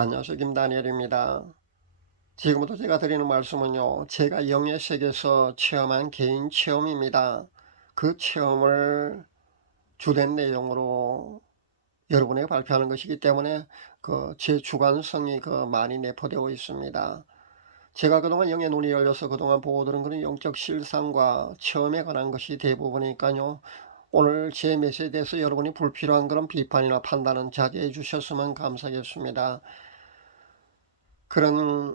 안녕하세요. 김다니엘입니다. 지금부터 제가 드리는 말씀은요, 제가 영의 세계에서 체험한 개인 체험입니다. 그 체험을 주된 내용으로 여러분에게 발표하는 것이기 때문에 제 주관성이 많이 내포되어 있습니다. 제가 그동안 영의 눈이 열려서 그동안 보고 들은 그런 영적 실상과 체험에 관한 것이 대부분이니까요. 오늘 제 메시지에 대해서 여러분이 불필요한 그런 비판이나 판단은 자제해 주셨으면 감사하겠습니다. 그런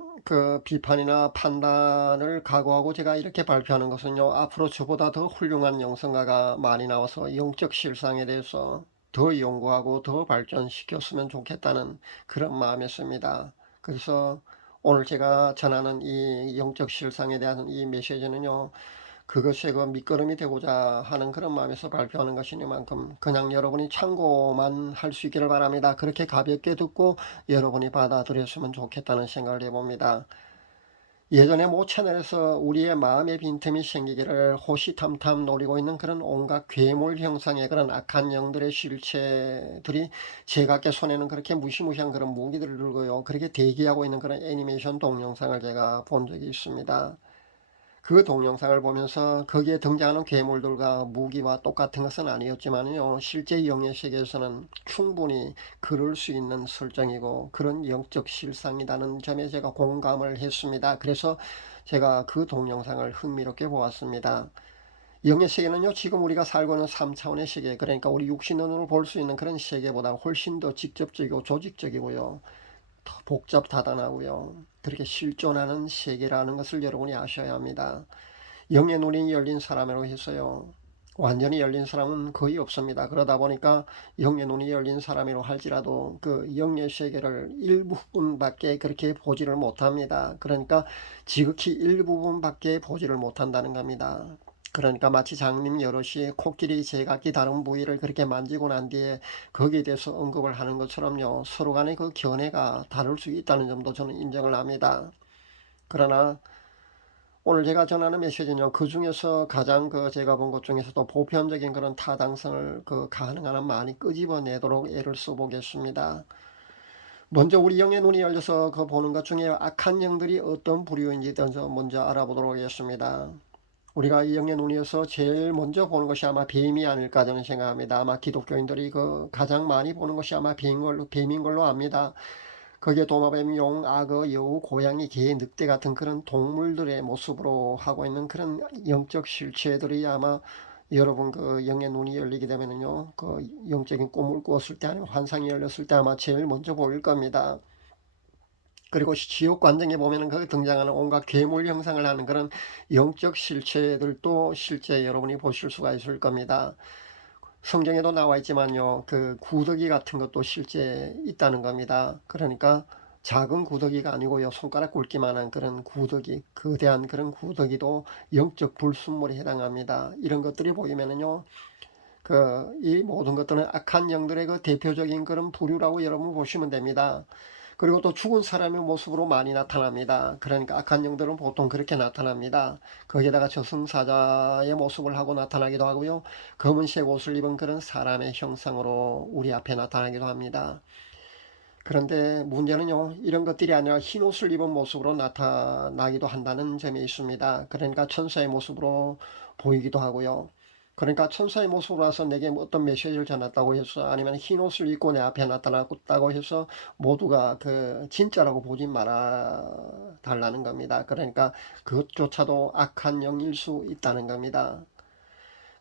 비판이나 판단을 각오하고 제가 이렇게 발표하는 것은요, 앞으로 저보다 더 훌륭한 영성가가 많이 나와서 영적 실상에 대해서 더 연구하고 더 발전시켰으면 좋겠다는 그런 마음이었습니다. 그래서 오늘 제가 전하는 이 영적 실상에 대한 이 메시지는요, 그것에 밑거름이 되고자 하는 그런 마음에서 발표하는 것이니만큼 그냥 여러분이 참고만 할 수 있기를 바랍니다. 그렇게 가볍게 듣고 여러분이 받아들였으면 좋겠다는 생각을 해봅니다. 예전에 모 채널에서 우리의 마음의 빈틈이 생기기를 호시탐탐 노리고 있는 그런 온갖 괴물 형상의 그런 악한 영들의 실체들이 제각기 손에는 그렇게 무시무시한 그런 무기들을 들고요, 그렇게 대기하고 있는 그런 애니메이션 동영상을 제가 본 적이 있습니다. 그 동영상을 보면서 거기에 등장하는 괴물들과 무기와 똑같은 것은 아니었지만요, 실제 영의 세계에서는 충분히 그럴 수 있는 설정이고 그런 영적 실상이라는 점에 제가 공감을 했습니다. 그래서 제가 그 동영상을 흥미롭게 보았습니다. 영의 세계는요, 지금 우리가 살고 있는 3차원의 세계, 그러니까 우리 육신 눈으로 볼 수 있는 그런 세계보다 훨씬 더 직접적이고 조직적이고요, 더 복잡다단하고요, 그렇게 실존하는 세계라는 것을 여러분이 아셔야 합니다. 영의 눈이 열린 사람이라고 해서요, 완전히 열린 사람은 거의 없습니다. 그러다 보니까 영의 눈이 열린 사람이라고 할지라도 그 영의 세계를 일부분밖에 그렇게 보지를 못합니다. 그러니까 지극히 일부분밖에 보지를 못한다는 겁니다. 그러니까 마치 장님 여럿이 코끼리 제각기 다른 부위를 그렇게 만지고 난 뒤에 거기에 대해서 언급을 하는 것처럼요, 서로 간의 그 견해가 다를 수 있다는 점도 저는 인정을 합니다. 그러나 오늘 제가 전하는 메시지는요, 그 중에서 가장 제가 본 것 중에서도 보편적인 그런 타당성을 가능한 한 많이 끄집어내도록 애를 써보겠습니다. 먼저 우리 영의 눈이 열려서 보는 것 중에 악한 영들이 어떤 부류인지 먼저 알아보도록 하겠습니다. 우리가 이 영의 눈이어서 제일 먼저 보는 것이 아마 뱀이 아닐까 저는 생각합니다. 아마 기독교인들이 가장 많이 보는 것이 아마 뱀인 걸로 압니다. 거기에 도마뱀, 용, 악어, 여우, 고양이, 개, 늑대 같은 그런 동물들의 모습으로 하고 있는 그런 영적 실체들이 아마 여러분 영의 눈이 열리게 되면은요, 영적인 꿈을 꾸었을 때 아니면 환상이 열렸을 때 아마 제일 먼저 보일 겁니다. 그리고 지옥 관정에 보면은 거기 등장하는 온갖 괴물 형상을 하는 그런 영적 실체들도 실제 여러분이 보실 수가 있을 겁니다. 성경에도 나와 있지만요, 구더기 같은 것도 실제 있다는 겁니다. 그러니까 작은 구더기가 아니고요, 손가락 굵기만한 그런 구더기, 거대한 그런 구더기도 영적 불순물에 해당합니다. 이런 것들이 보이면은요, 이 모든 것들은 악한 영들의 대표적인 그런 부류라고 여러분 보시면 됩니다. 그리고 또 죽은 사람의 모습으로 많이 나타납니다. 그러니까 악한 영들은 보통 그렇게 나타납니다. 거기에다가 저승사자의 모습을 하고 나타나기도 하고요, 검은색 옷을 입은 그런 사람의 형상으로 우리 앞에 나타나기도 합니다. 그런데 문제는요, 이런 것들이 아니라 흰 옷을 입은 모습으로 나타나기도 한다는 점이 있습니다. 그러니까 천사의 모습으로 보이기도 하고요. 그러니까 천사의 모습으로 와서 내게 어떤 메시지를 전했다고 해서, 아니면 흰 옷을 입고 내 앞에 나타났다고 해서 모두가 진짜라고 보지 말아 달라는 겁니다. 그러니까 그것조차도 악한 영일 수 있다는 겁니다.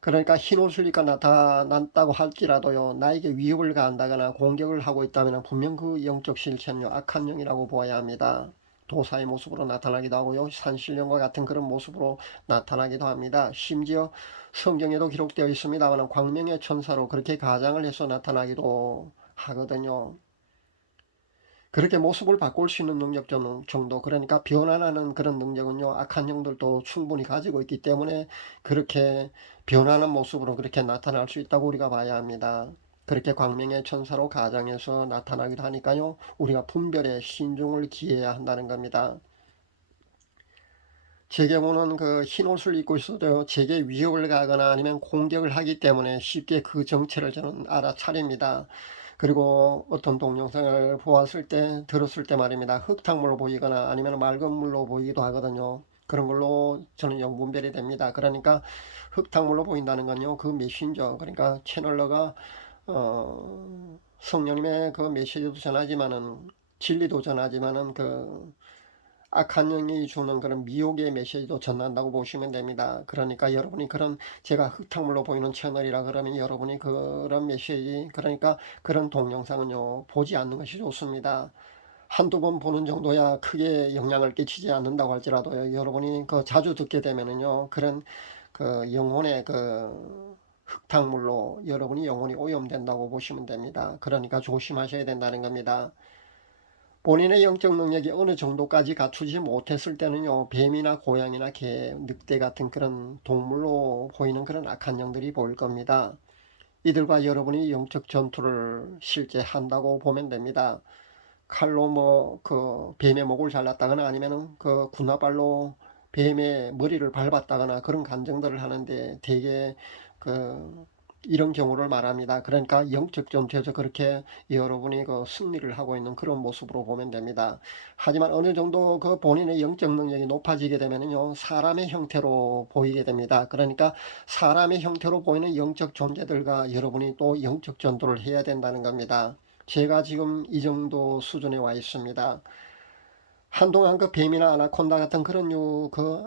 그러니까 흰옷을 입고 나타났다고 할지라도요, 나에게 위협을 가한다거나 공격을 하고 있다면 분명 그 영적 실체는요, 악한 영이라고 보아야 합니다. 도사의 모습으로 나타나기도 하고요, 산신령과 같은 그런 모습으로 나타나기도 합니다. 심지어 성경에도 기록되어 있습니다만 광명의 천사로 그렇게 가장을 해서 나타나기도 하거든요. 그렇게 모습을 바꿀 수 있는 능력 정도, 그러니까 변환하는 그런 능력은요, 악한 영들도 충분히 가지고 있기 때문에 그렇게 변하는 모습으로 그렇게 나타날 수 있다고 우리가 봐야 합니다. 그렇게 광명의 천사로 가장해서 나타나기도 하니까요, 우리가 분별에 신중을 기해야 한다는 겁니다. 제 경우는 흰 옷을 입고 있어도 제게 위협을 가거나 아니면 공격을 하기 때문에 쉽게 그 정체를 저는 알아차립니다. 그리고 어떤 동영상을 보았을 때, 들었을 때 말입니다. 흙탕물로 보이거나 아니면 맑은 물로 보이기도 하거든요. 그런 걸로 저는 영분별이 됩니다. 그러니까 흙탕물로 보인다는 건요, 그 메신저, 그러니까 채널러가 성령님의 그 메시지도 전하지만은, 진리도 전하지만은 악한 영이 주는 그런 미혹의 메시지도 전한다고 보시면 됩니다. 그러니까 여러분이 그런, 제가 흙탕물로 보이는 채널이라 그러면 여러분이 그런 메시지, 그러니까 그런 동영상은요 보지 않는 것이 좋습니다. 한두 번 보는 정도야 크게 영향을 끼치지 않는다고 할지라도요, 여러분이 그 자주 듣게 되면은요, 그런 그 영혼의 그 흙탕물로 여러분이 영혼이 오염된다고 보시면 됩니다. 그러니까 조심하셔야 된다는 겁니다. 본인의 영적 능력이 어느 정도까지 갖추지 못했을 때는요, 뱀이나 고양이나 개, 늑대 같은 그런 동물로 보이는 그런 악한 영들이 보일 겁니다. 이들과 여러분이 영적 전투를 실제 한다고 보면 됩니다. 칼로 뱀의 목을 잘랐다거나 아니면은 그 군화발로 뱀의 머리를 밟았다거나 그런 간정들을 하는데, 대개 이런 경우를 말합니다. 그러니까 영적 전투에서 그렇게 여러분이 승리를 하고 있는 그런 모습으로 보면 됩니다. 하지만 어느 정도 본인의 영적 능력이 높아지게 되면요, 사람의 형태로 보이게 됩니다. 그러니까 사람의 형태로 보이는 영적 존재들과 여러분이 또 영적 전투를 해야 된다는 겁니다. 제가 지금 이 정도 수준에 와 있습니다. 한동안 뱀이나 아나콘다 같은 그런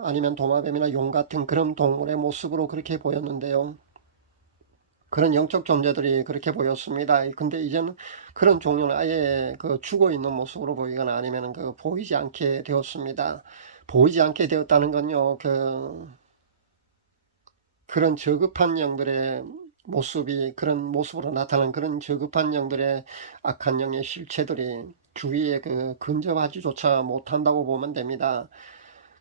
아니면 도마뱀이나 용 같은 그런 동물의 모습으로 그렇게 보였는데요. 그런 영적 존재들이 그렇게 보였습니다. 근데 이제는 그런 종류는 아예 죽어 있는 모습으로 보이거나 아니면 보이지 않게 되었습니다. 보이지 않게 되었다는 건요, 그런 저급한 영들의 모습이 그런 모습으로 나타난 그런 저급한 영들의 악한 영의 실체들이 주위에 근접하지조차 못한다고 보면 됩니다.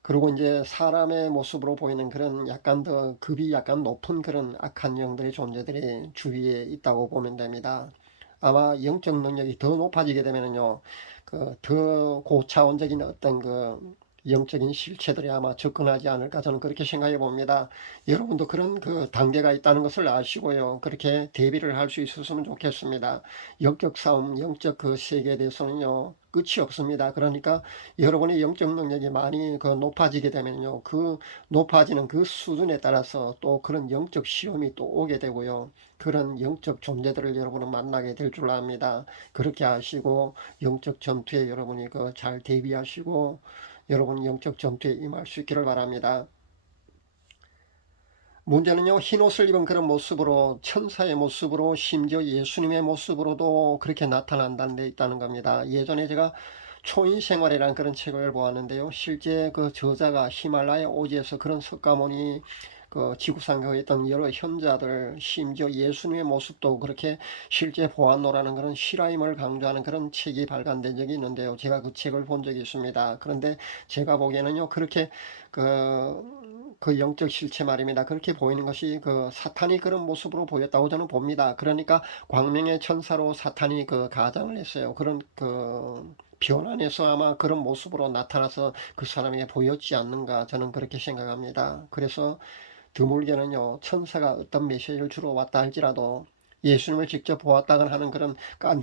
그리고 이제 사람의 모습으로 보이는 그런 약간 더 급이 약간 높은 그런 악한 영들의 존재들이 주위에 있다고 보면 됩니다. 아마 영적 능력이 더 높아지게 되면은요, 더 고차원적인 어떤 영적인 실체들이 아마 접근하지 않을까, 저는 그렇게 생각해 봅니다. 여러분도 그런 단계가 있다는 것을 아시고요, 그렇게 대비를 할 수 있었으면 좋겠습니다. 영적 싸움, 영적 세계에 대해서는요, 끝이 없습니다. 그러니까 여러분의 영적 능력이 많이 높아지게 되면요, 높아지는 그 수준에 따라서 또 그런 영적 시험이 또 오게 되고요, 그런 영적 존재들을 여러분은 만나게 될 줄 압니다. 그렇게 하시고 영적 전투에 여러분이 잘 대비하시고 여러분 영적 전투에 임할 수 있기를 바랍니다. 문제는요, 흰옷을 입은 그런 모습으로, 천사의 모습으로, 심지어 예수님의 모습으로도 그렇게 나타난다는 데 있다는 겁니다. 예전에 제가 초인생활이라는 그런 책을 보았는데요, 실제 그 저자가 히말라야 오지에서 그런 석가모니 지구상에 있던 여러 현자들, 심지어 예수님의 모습도 그렇게 실제 보았노라는 그런 실화임을 강조하는 그런 책이 발간된 적이 있는데요, 제가 그 책을 본 적이 있습니다. 그런데 제가 보기에는요, 그렇게 영적 실체 말입니다. 그렇게 보이는 것이 사탄이 그런 모습으로 보였다고 저는 봅니다. 그러니까 광명의 천사로 사탄이 가장을 했어요. 그런 변환해서 아마 그런 모습으로 나타나서 그 사람에게 보였지 않는가, 저는 그렇게 생각합니다. 그래서 드물게는요, 천사가 어떤 메시지를 주러 왔다 할지라도 예수님을 직접 보았다고 하는 그런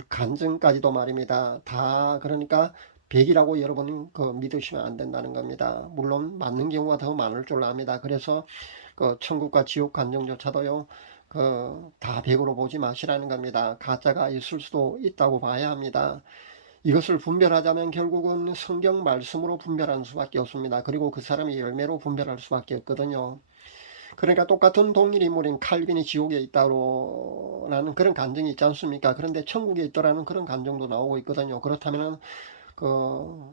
간증까지도 말입니다. 다 그러니까 백이라고 여러분이 믿으시면 안 된다는 겁니다. 물론 맞는 경우가 더 많을 줄 압니다. 그래서 천국과 지옥 간증조차도요, 다 백으로 보지 마시라는 겁니다. 가짜가 있을 수도 있다고 봐야 합니다. 이것을 분별하자면 결국은 성경 말씀으로 분별하는 수밖에 없습니다. 그리고 그 사람의 열매로 분별할 수밖에 없거든요. 그러니까 똑같은 동일 인물인 칼빈이 지옥에 있다라는 그런 간증이 있지 않습니까? 그런데 천국에 있더라는 그런 간증도 나오고 있거든요. 그렇다면 그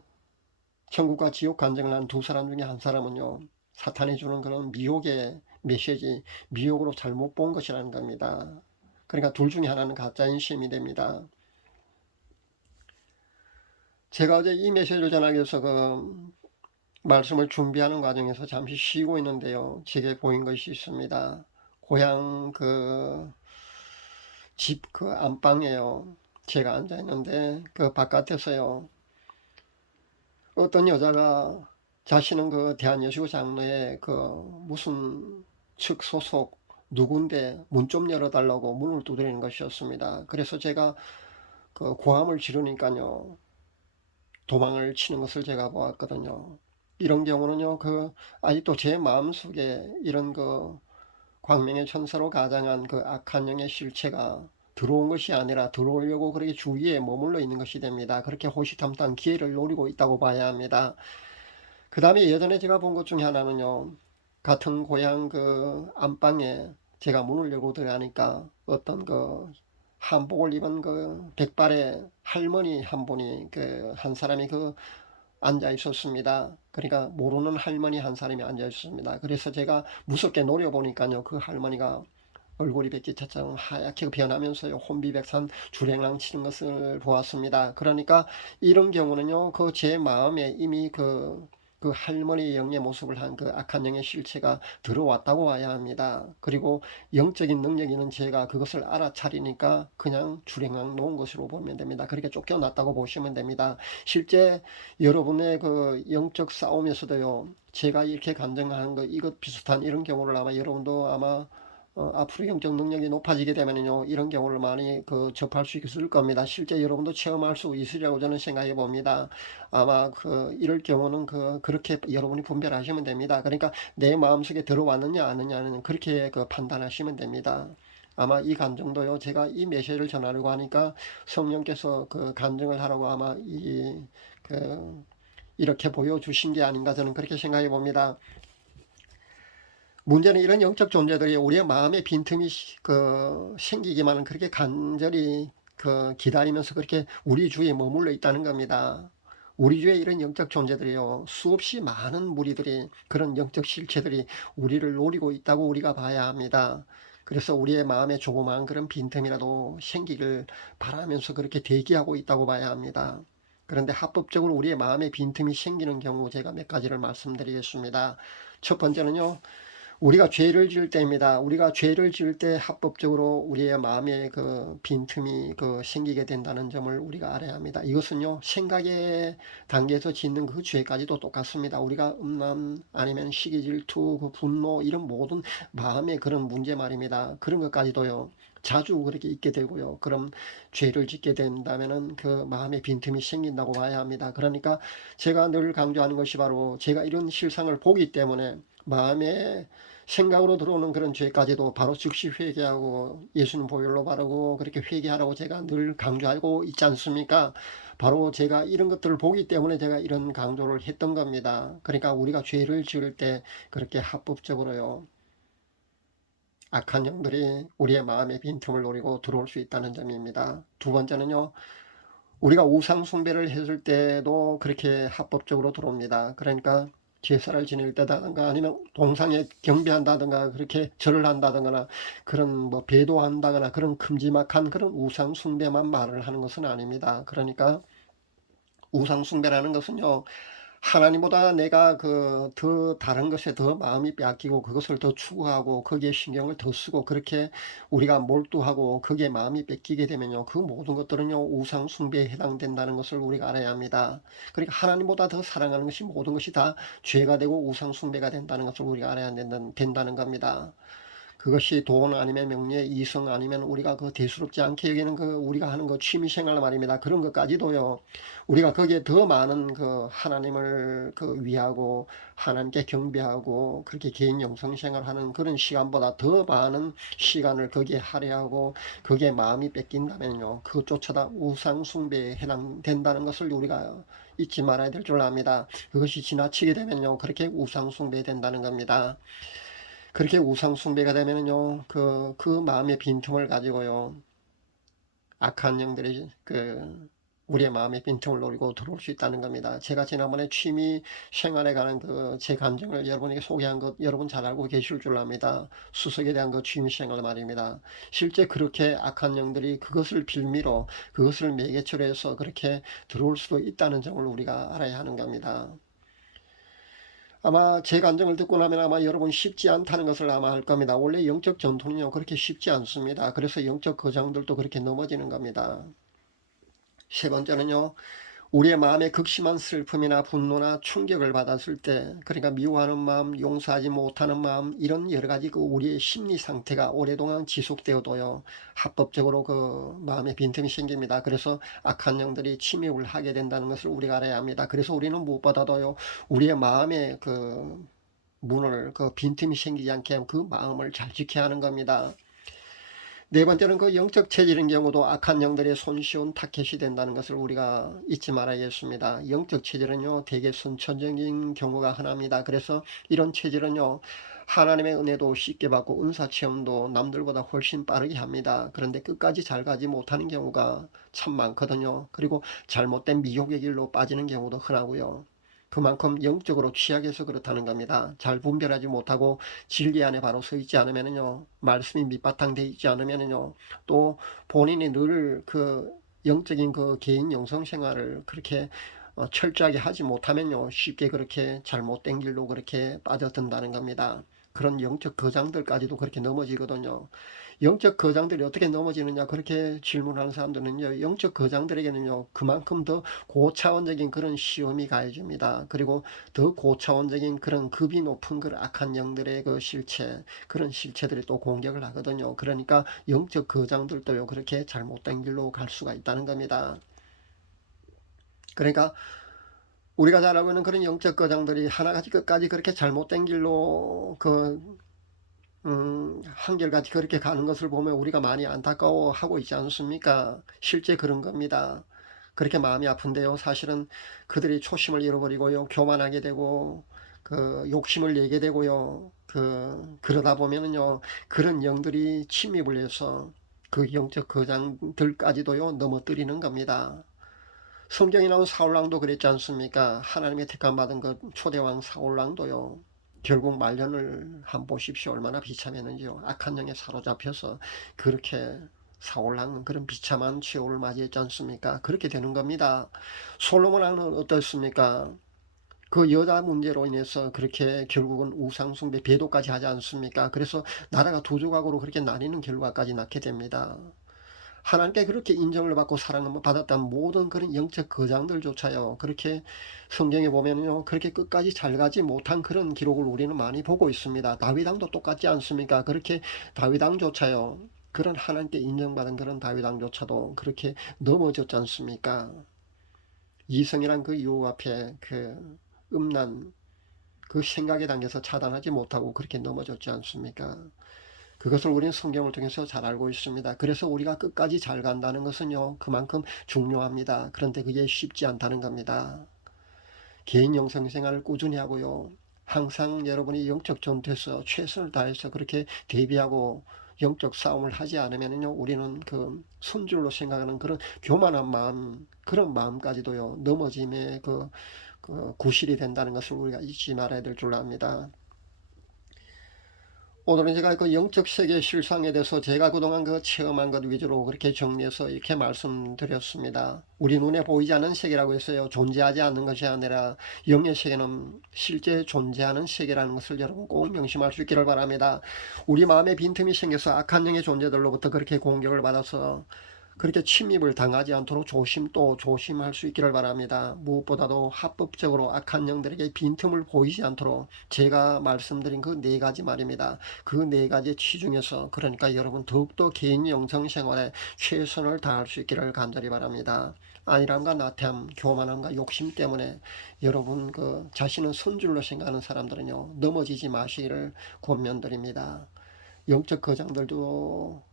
천국과 지옥 간증을 한 두 사람 중에 한 사람은요, 사탄이 주는 그런 미혹의 메시지, 미혹으로 잘못 본 것이라는 겁니다. 그러니까 둘 중에 하나는 가짜인 셈이 됩니다. 제가 어제 이 메시지를 전하기 위해서 말씀을 준비하는 과정에서 잠시 쉬고 있는데요, 제게 보인 것이 있습니다. 고향 집 안방에요, 제가 앉아 있는데 바깥에서요, 어떤 여자가 자신은 대한여시고 장로의 무슨 측 소속 누군데 문 좀 열어달라고 문을 두드리는 것이었습니다. 그래서 제가 그 고함을 지르니까요 도망을 치는 것을 제가 보았거든요. 이런 경우는요 아직도 제 마음속에 이런 광명의 천사로 가장한 악한 영의 실체가 들어온 것이 아니라 들어오려고 그렇게 주위에 머물러 있는 것이 됩니다. 그렇게 호시탐탐 기회를 노리고 있다고 봐야 합니다. 그 다음에 예전에 제가 본 것 중에 하나는요, 같은 고향 안방에 제가 문을 열고 들어가니까 어떤 한복을 입은 백발의 할머니 한 분이 한 사람이 앉아 있었습니다. 그러니까 모르는 할머니 한 사람이 앉아 있었습니다. 그래서 제가 무섭게 노려보니까요, 그 할머니가 얼굴이 백기차처럼 하얗게 변하면서요 혼비백산 주랭랑 치는 것을 보았습니다. 그러니까 이런 경우는요 제 마음에 이미 그 할머니 영의 모습을 한 악한 영의 실체가 들어왔다고 봐야 합니다. 그리고 영적인 능력 있는 제가 그것을 알아차리니까 그냥 주랭랑 놓은 것으로 보면 됩니다. 그렇게 쫓겨났다고 보시면 됩니다. 실제 여러분의 영적 싸움에서도요 제가 이렇게 간증하는 이것 비슷한 이런 경우를 아마 여러분도 아마 앞으로 영적 능력이 높아지게 되면요 이런 경우를 많이 접할 수 있을 겁니다. 실제 여러분도 체험할 수 있으리라고 저는 생각해 봅니다. 아마 이럴 경우는 그렇게 여러분이 분별하시면 됩니다. 그러니까 내 마음속에 들어왔느냐 아느냐는 그렇게 판단하시면 됩니다. 아마 이 간증도요 제가 이 메시지를 전하려고 하니까 성령께서 간증을 하라고 아마 이렇게 보여주신 게 아닌가 저는 그렇게 생각해 봅니다. 문제는 이런 영적 존재들이 우리의 마음의 빈틈이 생기기만은 그렇게 간절히 기다리면서 그렇게 우리 주위에 머물러 있다는 겁니다. 우리 주위에 이런 영적 존재들이요 수없이 많은 무리들이 그런 영적 실체들이 우리를 노리고 있다고 우리가 봐야 합니다. 그래서 우리의 마음에 조그마한 그런 빈틈이라도 생기길 바라면서 그렇게 대기하고 있다고 봐야 합니다. 그런데 합법적으로 우리의 마음에 빈틈이 생기는 경우 제가 몇 가지를 말씀드리겠습니다. 첫 번째는요 우리가 죄를 지을 때입니다. 우리가 죄를 지을 때 합법적으로 우리의 마음에 빈틈이 생기게 된다는 점을 우리가 알아야 합니다. 이것은요, 생각의 단계에서 짓는 그 죄까지도 똑같습니다. 우리가 음란, 아니면 시기 질투, 분노, 이런 모든 마음의 그런 문제 말입니다. 그런 것까지도요, 자주 그렇게 있게 되고요. 그럼 죄를 짓게 된다면은 마음의 빈틈이 생긴다고 봐야 합니다. 그러니까 제가 늘 강조하는 것이 바로 제가 이런 실상을 보기 때문에 마음에 생각으로 들어오는 그런 죄까지도 바로 즉시 회개하고 예수님 보혈로 바르고 그렇게 회개하라고 제가 늘 강조하고 있지 않습니까? 바로 제가 이런 것들을 보기 때문에 제가 이런 강조를 했던 겁니다. 그러니까 우리가 죄를 지을 때 그렇게 합법적으로요. 악한 영들이 우리의 마음의 빈틈을 노리고 들어올 수 있다는 점입니다. 두 번째는요. 우리가 우상 숭배를 했을 때도 그렇게 합법적으로 들어옵니다. 그러니까 제사를 지낼 때다든가 아니면 동상에 경배한다든가 그렇게 절을 한다든가 그런 배도한다거나 그런 큼지막한 그런 우상 숭배만 말을 하는 것은 아닙니다. 그러니까 우상 숭배라는 것은요. 하나님보다 내가 더 다른 것에 더 마음이 빼앗기고 그것을 더 추구하고 거기에 신경을 더 쓰고 그렇게 우리가 몰두하고 거기에 마음이 뺏기게 되면요. 그 모든 것들은요. 우상 숭배에 해당된다는 것을 우리가 알아야 합니다. 그러니까 하나님보다 더 사랑하는 것이 모든 것이 다 죄가 되고 우상 숭배가 된다는 것을 우리가 알아야 된다는 겁니다. 그것이 돈 아니면 명예, 이성 아니면 우리가 대수롭지 않게 여기는 우리가 하는 취미생활 말입니다. 그런 것까지도요. 우리가 거기에 더 많은 하나님을 위하고 하나님께 경배하고 그렇게 개인 영성생활하는 그런 시간보다 더 많은 시간을 거기에 할애하고 거기에 마음이 뺏긴다면요. 그것조차 우상 숭배에 해당된다는 것을 우리가 잊지 말아야 될 줄 압니다. 그것이 지나치게 되면요. 그렇게 우상 숭배 된다는 겁니다. 그렇게 우상 숭배가 되면은요, 그 마음의 빈틈을 가지고요, 악한 영들이 우리의 마음의 빈틈을 노리고 들어올 수 있다는 겁니다. 제가 지난번에 취미 생활에 관한 제 감정을 여러분에게 소개한 것 여러분 잘 알고 계실 줄 압니다. 수석에 대한 취미 생활 말입니다. 실제 그렇게 악한 영들이 그것을 빌미로 그것을 매개체로 해서 그렇게 들어올 수도 있다는 점을 우리가 알아야 하는 겁니다. 아마 제 간증을 듣고 나면 아마 여러분 쉽지 않다는 것을 아마 알 겁니다. 원래 영적 전통은요 그렇게 쉽지 않습니다. 그래서 영적 거장들도 그렇게 넘어지는 겁니다. 세 번째는요 우리의 마음에 극심한 슬픔이나 분노나 충격을 받았을 때, 그러니까 미워하는 마음, 용서하지 못하는 마음, 이런 여러 가지 그 우리의 심리 상태가 오랫동안 지속되어도요, 합법적으로 그 마음에 빈틈이 생깁니다. 그래서 악한 영들이 침입을 하게 된다는 것을 우리가 알아야 합니다. 그래서 우리는 무엇보다도요, 우리의 마음에 그 문을, 그 빈틈이 생기지 않게 그 마음을 잘 지켜야 하는 겁니다. 네 번째는 그 영적 체질인 경우도 악한 영들의 손쉬운 타켓이 된다는 것을 우리가 잊지 말아야겠습니다. 영적 체질은요, 대개 선천적인 경우가 흔합니다. 그래서 이런 체질은요, 하나님의 은혜도 쉽게 받고 은사 체험도 남들보다 훨씬 빠르게 합니다. 그런데 끝까지 잘 가지 못하는 경우가 참 많거든요. 그리고 잘못된 미혹의 길로 빠지는 경우도 흔하고요. 그만큼 영적으로 취약해서 그렇다는 겁니다. 잘 분별하지 못하고 진리 안에 바로 서 있지 않으면요, 말씀이 밑바탕 돼 있지 않으면요, 또 본인이 늘 그 영적인 그 개인 영성 생활을 그렇게 철저하게 하지 못하면요, 쉽게 그렇게 잘못된 길로 그렇게 빠져든다는 겁니다. 그런 영적 거장들까지도 그렇게 넘어지거든요. 영적 거장들이 어떻게 넘어지느냐 그렇게 질문하는 사람들은요, 영적 거장들에게는요, 그만큼 더 고차원적인 그런 시험이 가해집니다. 그리고 더 고차원적인 그런 급이 높은 그 악한 영들의 그 실체, 그런 실체들이 또 공격을 하거든요. 그러니까 영적 거장들도요, 그렇게 잘못된 길로 갈 수가 있다는 겁니다. 그러니까 우리가 잘 알고 있는 그런 영적 거장들이 하나같이 끝까지 그렇게 잘못된 길로 한결같이 그렇게 가는 것을 보면 우리가 많이 안타까워하고 있지 않습니까? 실제 그런 겁니다. 그렇게 마음이 아픈데요. 사실은 그들이 초심을 잃어버리고요. 교만하게 되고, 욕심을 내게 되고요. 그러다 보면은요, 그런 영들이 침입을 해서 그 영적 거장들까지도요, 넘어뜨리는 겁니다. 성경에 나온 사울왕도 그랬지 않습니까? 하나님의 택함 받은 그 초대왕 사울왕도요, 결국 말년을 한 보십시오. 얼마나 비참했는지요. 악한 영에 사로잡혀서 그렇게 사울왕은 그런 비참한 최후를 맞이했지 않습니까? 그렇게 되는 겁니다. 솔로몬 왕은 어떻습니까? 그 여자 문제로 인해서 그렇게 결국은 우상숭배 배도까지 하지 않습니까? 그래서 나라가 두 조각으로 그렇게 나뉘는 결과까지 낳게 됩니다. 하나님께 그렇게 인정을 받고 사랑을 받았던 모든 그런 영적 거장들조차요, 그렇게 성경에 보면요, 그렇게 끝까지 잘 가지 못한 그런 기록을 우리는 많이 보고 있습니다. 다윗왕도 똑같지 않습니까? 그렇게 다윗왕조차요, 그런 하나님께 인정받은 그런 다윗왕조차도 그렇게 넘어졌지 않습니까? 이성이란 그 유혹 앞에 그 음란, 그 생각에 당겨서 차단하지 못하고 그렇게 넘어졌지 않습니까? 그것을 우리는 성경을 통해서 잘 알고 있습니다. 그래서 우리가 끝까지 잘 간다는 것은요, 그만큼 중요합니다. 그런데 그게 쉽지 않다는 겁니다. 개인 영성 생활을 꾸준히 하고요, 항상 여러분이 영적 전투에서 최선을 다해서 그렇게 대비하고 영적 싸움을 하지 않으면요, 우리는 그 손줄로 생각하는 그런 교만한 마음, 그런 마음까지도요, 넘어짐의 그 구실이 된다는 것을 우리가 잊지 말아야 될 줄 압니다. 오늘은 제가 그 영적 세계 실상에 대해서 제가 그동안 그 체험한 것 위주로 그렇게 정리해서 이렇게 말씀드렸습니다. 우리 눈에 보이지 않는 세계라고 했어요. 존재하지 않는 것이 아니라 영의 세계는 실제 존재하는 세계라는 것을 여러분 꼭 명심할 수 있기를 바랍니다. 우리 마음에 빈틈이 생겨서 악한 영의 존재들로부터 그렇게 공격을 받아서 그렇게 침입을 당하지 않도록 또 조심할 수 있기를 바랍니다. 무엇보다도 합법적으로 악한 영들에게 빈틈을 보이지 않도록 제가 말씀드린 그 네 가지 말입니다. 그 네 가지 치중해서, 그러니까 여러분 더욱더 개인 영성 생활에 최선을 다할 수 있기를 간절히 바랍니다. 안일함과 나태함, 교만함과 욕심 때문에 여러분 그 자신은 선줄로 생각하는 사람들은요, 넘어지지 마시기를 권면드립니다. 영적 거장들도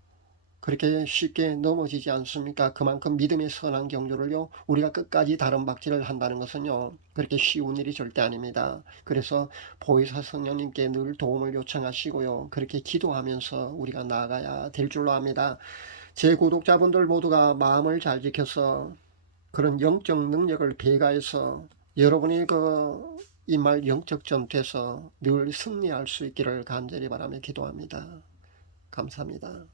그렇게 쉽게 넘어지지 않습니까? 그만큼 믿음의 선한 경주를요, 우리가 끝까지 다른 박질을 한다는 것은요, 그렇게 쉬운 일이 절대 아닙니다. 그래서 보혜사 성령님께 늘 도움을 요청하시고요, 그렇게 기도하면서 우리가 나아가야 될 줄로 압니다. 제 구독자분들 모두가 마음을 잘 지켜서 그런 영적 능력을 배가해서 여러분이 이 말 영적 전투에서 늘 승리할 수 있기를 간절히 바라며 기도합니다. 감사합니다.